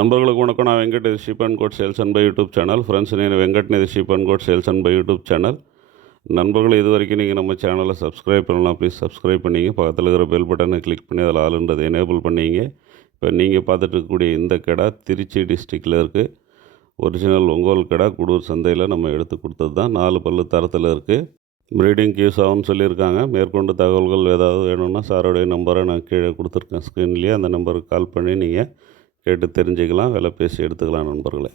நண்பர்களுக்கு வணக்கம். நான் வெங்கட். இது sheep and code sales and by YouTube channel. Friends, నేను வெங்கட். இது sheep and code sales and by YouTube channel. நண்பர்கள், இது வரைக்கும் நீங்கள் நம்ம சேனலை சப்ஸ்கிரைப் பண்ணலாம். ப்ளீஸ் சப்ஸ்கிரைப் பண்ணிங்க. பக்கத்தில் இருக்கிற பெல் பட்டனை கிளிக் பண்ணி அதில் ஆளுன்றதை எனேபிள் பண்ணிங்க. இப்போ நீங்கள் பார்த்துட்டு இருக்கக்கூடிய இந்த கடை திருச்சி டிஸ்ட்ரிக்டில் இருக்குது. ஒரிஜினல் ஒங்கோல் கடை. குடூர் சந்தையில் நம்ம எடுத்து கொடுத்தது தான். 4 பல்லு தரத்தில் இருக்குது. ப்ரீடிங் கியூஸ் ஆகும்னு சொல்லியிருக்காங்க. மேற்கொண்டு தகவல்கள் ஏதாவது வேணும்னா சாரோடைய நம்பரை நான் கீழே கொடுத்துருக்கேன் ஸ்க்ரீன்லேயே. அந்த நம்பருக்கு கால் பண்ணி நீங்கள் கேட்டு தெரிஞ்சுக்கலாம். விலை பேசி எடுத்துக்கலாம் நண்பர்களே.